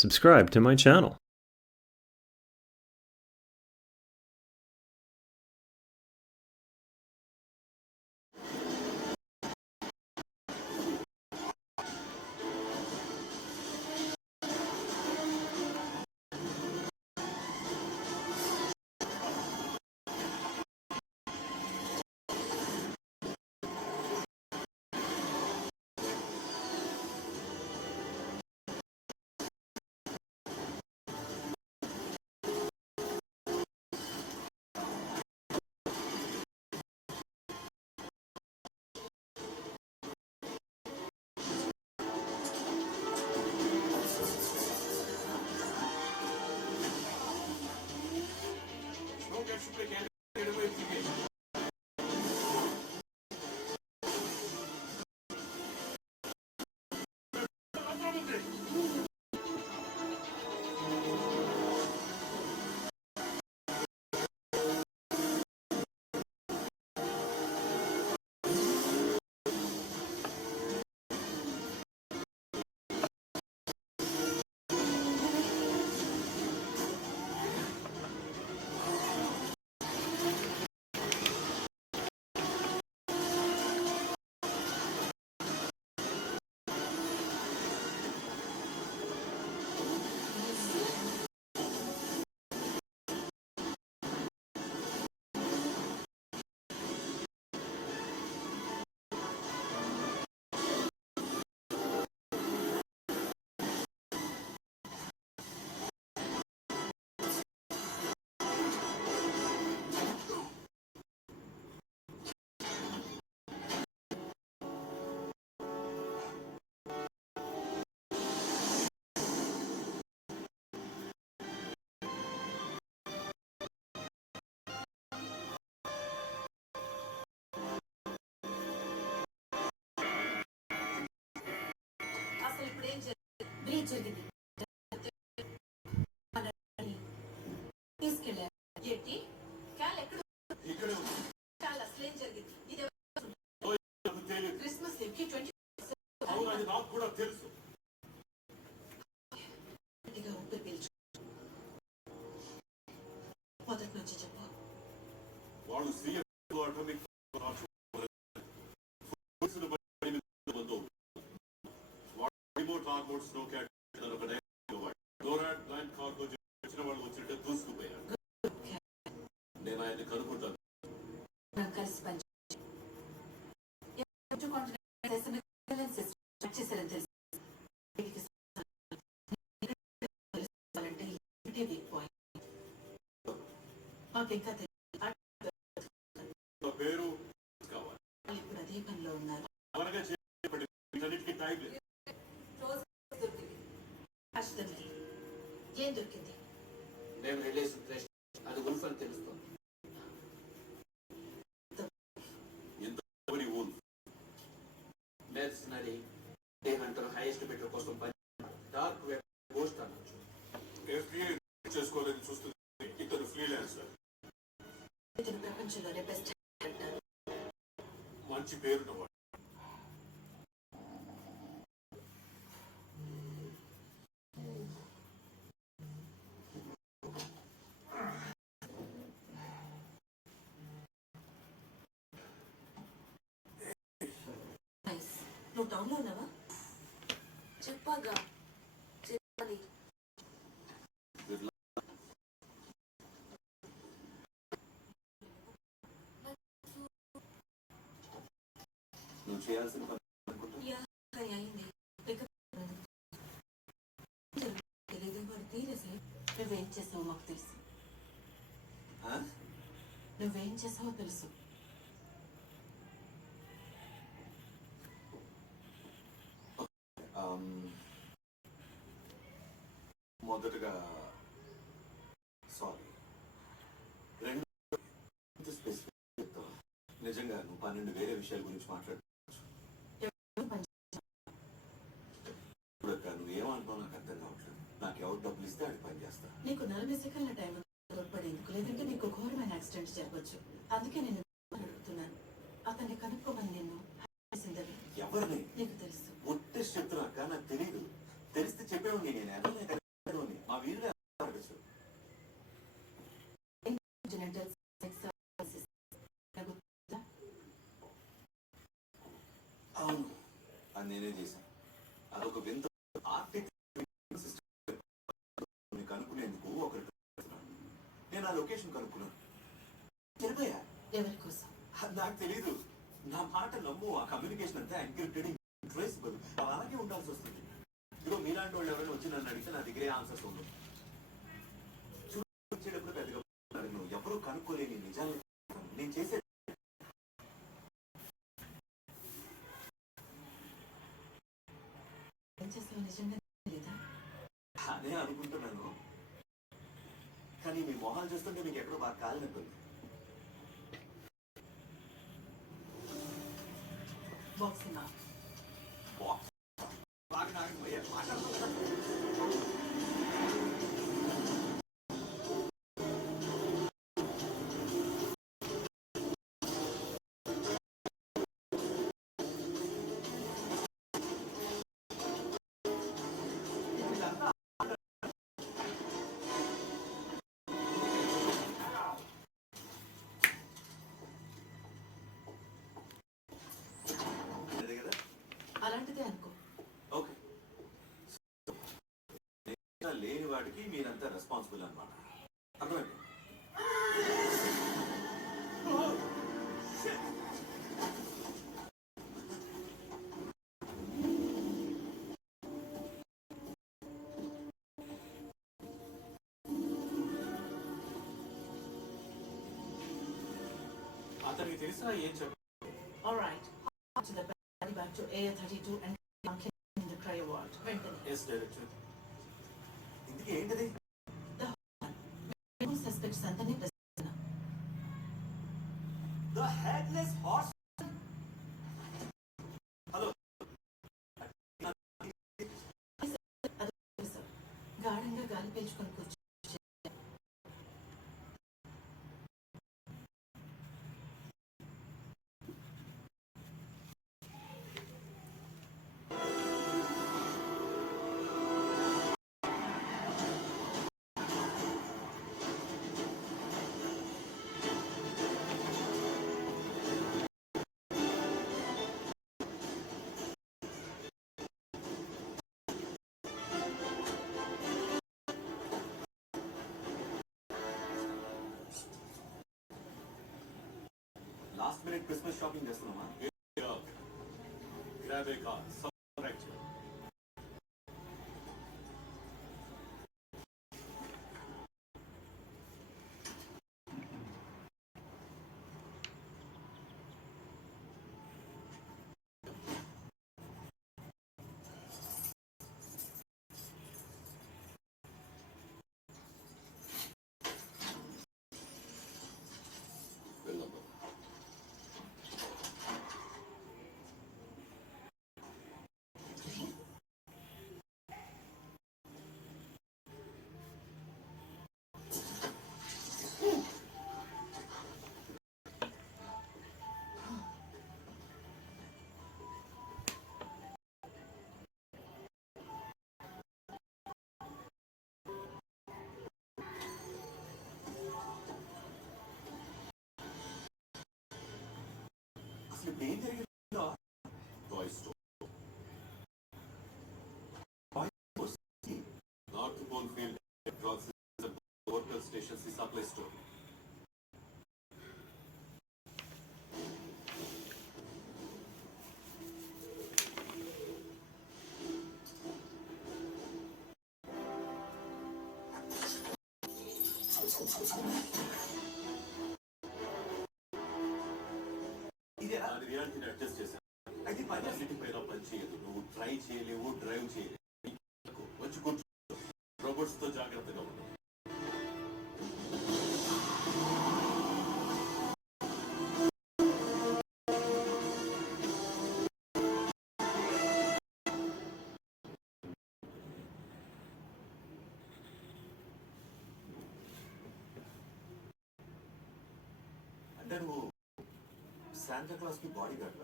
subscribe to my channel. నువ్వేం చేసావో తెలుసు. మొదటగా సారీ. రెండు స్పెసిఫిక్ నిజంగా నువ్వు 12 వేరే విషయాల గురించి మాట్లాడుకోవచ్చు. నువ్వు ఏమంటున్నావు నాకు అర్థం కావట్లేదు. నాకు ఎవరు డబ్బులు ఇస్తే అది పని చేస్తా. నీకు 40 సెకండ్ల టైం తోడ్పడేందుకు, లేదంటే నీకు ఘోరమైన యాక్సిడెంట్ జరగవచ్చు. అందుకే నేను అడుగుతున్నాను. అతన్ని కనుక్కోమని నిన్ను ఎవరిని నీకు తెలుసు. ఒట్టేసి చెప్తున్నా నాకు తెలియదు. తెలిస్తే చెప్పేవాడిని నేను. నేనే చేశాను. అదొక వింత ఆర్టిక్ సిస్టమ్ కనుక్కునేందుకు ఒకరు నేను ఆ లొకేషన్ కనుక్కున్నాను. చనిపోయా. ఎవరి కోసం? నాకు తెలీదు. నా మాట నమ్ము. ఆ కమ్యూనికేషన్ అంతా ఎన్క్రిప్టెడ్, ట్రేసబుల్. అలాగే ఉండాల్సి వస్తుంది. ఇదిగో మీలాంటి వాళ్ళు ఎవరైనా వచ్చి నన్ను అడిగితే నా దగ్గరే ఆన్సర్స్ ఉండవు. చూసేటప్పుడు పెద్దగా నువ్వు ఎవరూ కనుక్కోలేని నిజాలు నేను చేసే ఏం చేస్తావు నిజంగా తెలీదా? అనే అనుకుంటున్నాను. కానీ మీ మొహాలు చూస్తుంటే మీకు ఎక్కడో బాగా కాలినట్టుంది. బాక్సింగ్ బాగా నాకు మాట్లాడుతున్నాను. అలాంటిదే అనుకో. ఓకే, లేని వాడికి మీరంతా రెస్పాన్సిబుల్ అన్నమాట. అర్థమైంది? అతనికి తెలిసినా ఏం చెప్పు. All right. To the body back to A32 and in the cryo ward. వెంటనే. Yes director. ఇందుకే ఏంటిది? మేము సస్పెక్ట్స్ అంతనే ప్రశ్నిస్తున్నాం. The headless horse. హలో, గాఢంగా గాలి పీల్చుకొని కూర్చో. లాస్ట్ మినిట్ క్రిస్మస్ షాపింగ్ చేస్తున్నామా? Grab a car. Right. అసలు ఇప్పుడు ఏం జరిగిందో toy store. North Pole field local stations supply store. అది రియాలిటీని అడ్జస్ట్ చేశాను. అయితే పైన పని చేయదు. నువ్వు ట్రై చేయలేవు, డ్రైవ్ చేయలేవు. వచ్చి కూర్చో. రోబోట్స్ తో జాగ్రత్తగా ఉండు. అంటే నువ్వు శాంటా క్లాస్ కి బాడీ గార్డ్?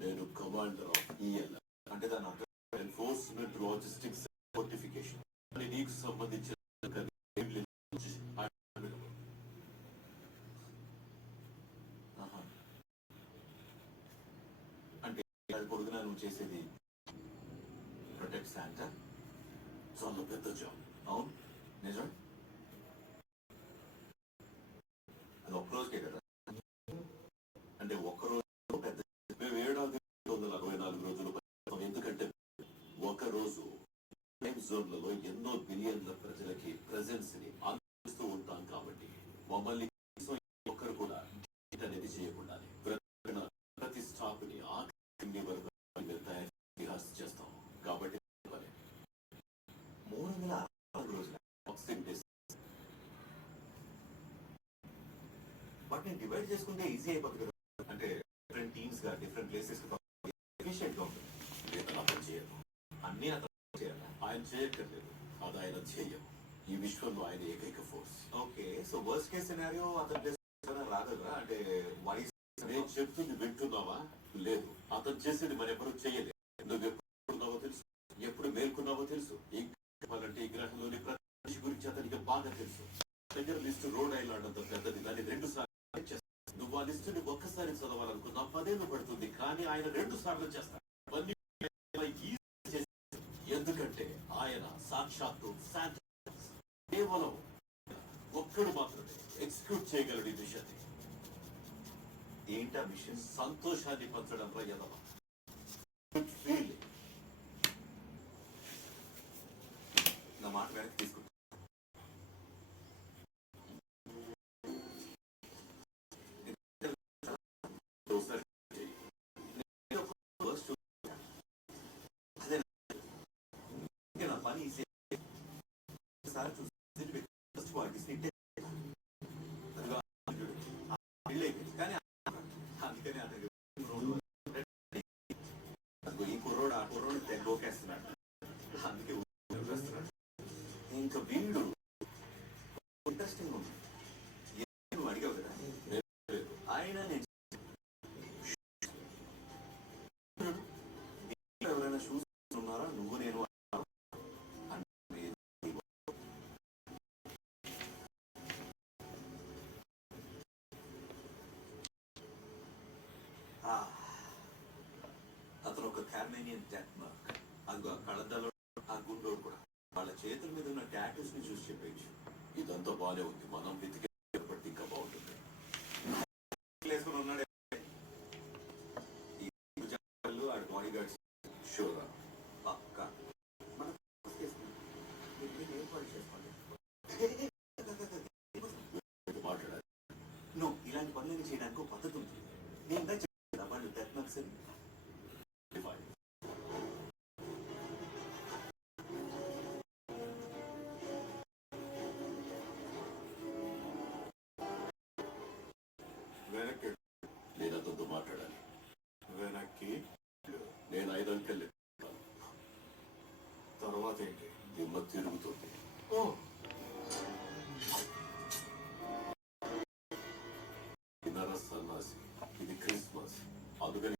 నేను కమాండర్ ఆఫ్ ఈఎల్. అంటే దాని అర్థం ఎన్ఫోర్స్మెంట్ లాజిస్టిక్స్ ఫోర్టిఫికేషన్. నీకు సంబంధించిన అంటే అది పొడుగునా నువ్వు నువ్వు చేసేది ప్రొటెక్ట్ శాంటా? చాలా పెద్ద జాబ్. అవును, నిజం. అది ఒక్కరోజుకే కదా, అంటే ఒక్కరోజు పెద్ద. మేము 7,364 రోజులు పనిచేస్తాం. ఎందుకంటే ఒకరోజు టైం జోన్లలో ఎన్నో బిలియన్ల ప్రజలకి ప్రెజెన్స్ ని అందిస్తూ ఉంటాం. కాబట్టి మమ్మల్ని ఒక్కరు కూడా అనేది చేయకుండా ప్రతి స్టాప్ ని ఆఖరి వరకు తయారు చేస్తాం. కాబట్టి 364 రోజుల బాక్సింగ్ డేస్. వాటిని డివైడ్ చేసుకుంటే ఈజీ అయిపోతుంది కదా. అంటే డిఫరెంట్ టీమ్స్ గా డిఫరెంట్ ప్లేసెస్ ఎఫిషియెంట్ గా ఉంటుంది. నేను అతను చేయను, అన్ని అతను చేయాలి. ఆయన చేయక్కర్లేదు, అది ఆయన చేయం. ఈ విశ్వంలో ఆయన ఏకైక force. Okay, so worst case scenario అతను ప్లేస్ రాగలరా? అంటే నేను చెప్తుంది వింటున్నావా? లేదు, అతను చేసేది మరెవరూ చేయలేదు. నువ్వు ఎప్పుడున్నావో తెలుసు, ఎప్పుడు మేల్కొన్నావో తెలుసు. అంటే ఈ గ్రహంలోని ప్రతి మనిషి గురించి అతనికి బాగా తెలుసు. దగ్గర లిస్టు రోడ్ ఐలాండ్ అంత పెద్దది, దాన్ని 2 సార్లు చేస్తాను. నువ్వు ఆ లిస్టుని ఒక్కసారి చదవాలనుకున్నా 10 ఏళ్ళు పడుతుంది, కానీ ఆయన 2 సార్లు చేస్తాడు. ఎందుకంటే ఆయన సాక్షాత్తు కేవలం ఒక్కడు మాత్రమే ఎగ్జిక్యూట్ చేయగలడు ఈ విషయాన్ని. ఏంటా మిషన్? సంతోషాన్ని పంచడం యదవ. నా మాట వెనక్కి తీసుకుంటా. నా పని కానీ అందుకనే అతను ఈ కుర్రోడు ఆ కుర్రోడు తెగ్గోకేస్తున్నాడు. అందుకే వస్తున్నాడు. ఇంకా వీడు ఇంట్రెస్టింగ్ ఉంది. నువ్వు అడిగావు కదా, ఆయన నేను ఎవరైనా చూస్తున్నారా? నువ్వు నేను అతను ఒక కార్మేనియన్ డెత్ మార్క్. అది ఆ కళ్ళద్దాలో ఆ గుండోడు కూడా వాళ్ళ చేతుల మీద ఉన్న టాటూస్ ని చూసి చెప్పేచ్చు. ఇదంతా బాగానే ఉంది, మనం వెతికే ఇంకా బాగుంటుంది. ఉన్నాడు ఆడి బాడీ గార్డ్స్ షూరా పక్క మనం మాట్లాడాలి. నువ్వు ఇలాంటి పనులను చేయడానికి ఒక పద్ధతి ఉంటుంది. నేను చెప్పిన వాళ్ళు డెత్ మార్క్స్ వెనక్కి. నేను అతనితో మాట్లాడాలి. వెనక్కి నేను 5 అంకెలు తర్వాత ఏంటి? దిమ్మ తిరుగుతుంది. ఓ సన్నాసి, ఇది క్రిస్మస్. అందుకని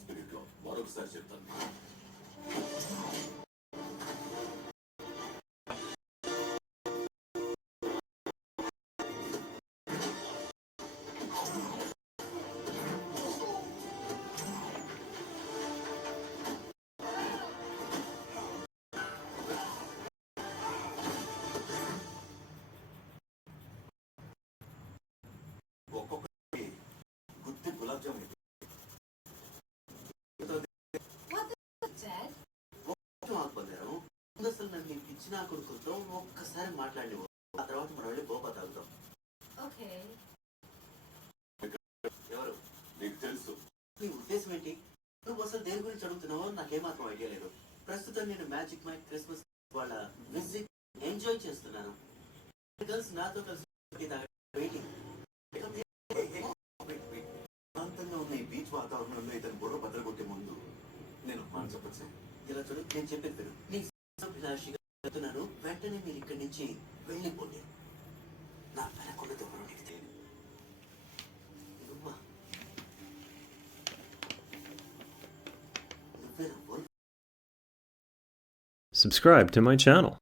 స్పిరిట్ లో మరొకసారి చెప్తాను. ఒక్కొక్కటి గుత్తి గులాబ్ జామున్ అసలు నన్ను నీకు ఇచ్చిన కొడుకుతో ఒక్కసారి మాట్లాడి ఆ తర్వాత మనం వెళ్ళి గోపా తాగుతాం. ఎవరు నీకు తెలుసు? నీ ఉద్దేశం ఏంటి? నువ్వు అసలు దేని గురించి అడుగుతున్నావో నాకేమాత్రం ఐడియా లేదు. ప్రస్తుతం నేను మ్యాజిక్ మైక్ క్రిస్మస్ వాళ్ళ విజిట్ ఎంజాయ్ చేస్తున్నాను. గర్ల్స్ నాతో కలిసి వెయిటింగ్. శాంతంగా ఉన్న ఈ బీచ్ వాతావరణంలో ఇతను బుర్ర బద్దలు ముందు నేను మాట చెప్పచ్చు. ఇలా చూడు, నేను చెప్పేది నీ అభిలాషిగా చెప్తున్నాను. వెంటనే మీరు ఇక్కడి నుంచి వెళ్ళిపోండి. నా వెనకున్నది ఎవరో నీకు తెలియదు. Subscribe to my channel.